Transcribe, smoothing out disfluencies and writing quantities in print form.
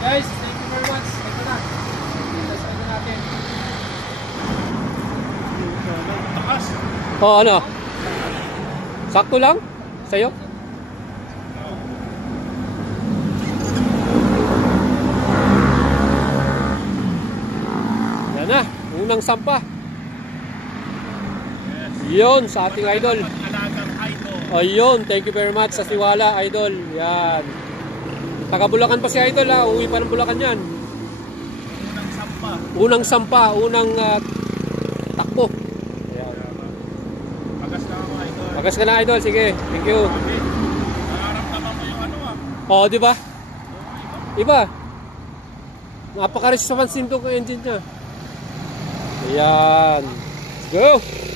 Guys, thank you very much. Ito na. Ito na natin. Takas. Oh, ano? Sakto lang? Sa'yo? Yan na. Unang sampa. Yun, sa ating idol. Ayun, thank you very much sa tiwala, idol. Yan. Taga Bulacan pa si idol ha. Uwi pa ng Bulacan yan. Unang sampa. Unang sampa, unang takbo. Ayan. Pagas na ako, idol. Pagas ka na, idol. Sige, thank you. Nararamdaman mo yung ano Oh, di ba? Iba. Napaka-responsive tong engine niya. Ayan. Let's go.